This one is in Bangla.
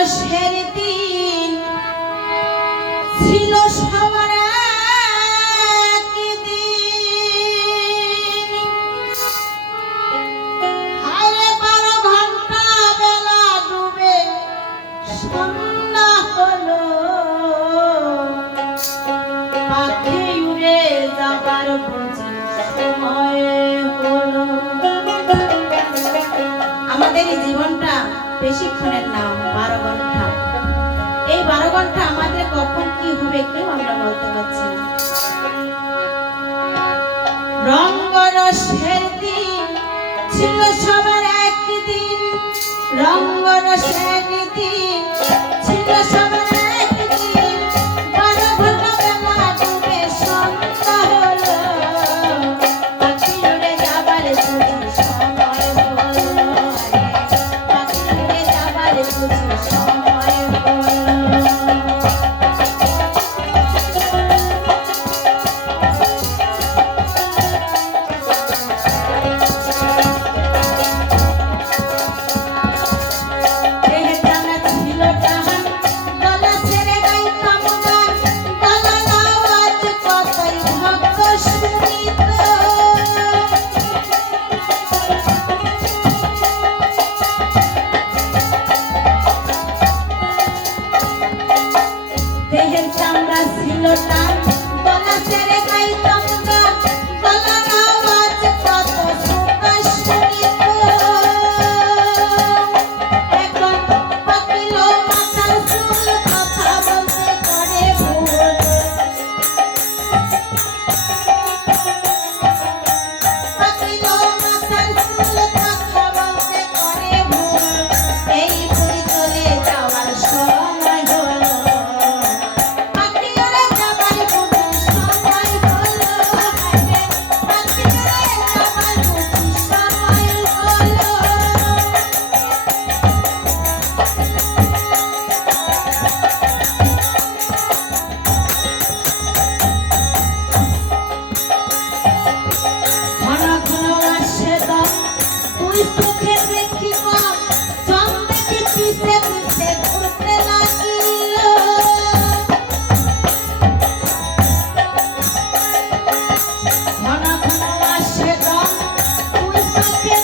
রঙ্গরসের দিন ছিল সবার একদিন। হায় 12 ঘন্টা বেলা ডুবে সন্ধ্যা হলো, পাখি উড়ে যাবার বুঝি সময় হলো। আমাদের এই জীবনটা বেশিক্ষণের নাম, 12 ঘন্টা। এই 12 ঘন্টা আমাদের কখন কি হবে কেউ আমরা বলতে পারছি না। রঙ্গরসের দিন ছিল সবার একদিন, রঙ্গরসের দিন ছিল সবার একদিন। 12 ঘন্টা বেলা ডুবে সন্ধ্যা হলো, পাখি উড়ে যাবার বুঝি সময় হলো। পাখি উড়ে যাবার বুঝি সময় হলো। দেহের চামড়া ছিল টান, গলা ছেড়ে গাইতাম গান, গলার আওয়াজ কত সুন্দর শুনিত। এখন পাকিল মাথার চুল, কথা বলতে করে ভুল। পাকিল মাথার চুল, কথা বলতে করে ভুল। এই ভুল চলে যাওয়ার সময় হলো, পাখি উড়ে যাবার বুঝি সময় হলো। পাখি উড়ে যাবার বুঝি সময় হলো। ঘন ঘন আসে দম, তুই চোখে দেখি কম, জম দেখি পিছে পিছে ঘুরতে লাগিল। ঘন ঘন আসে দম, তুই চোখে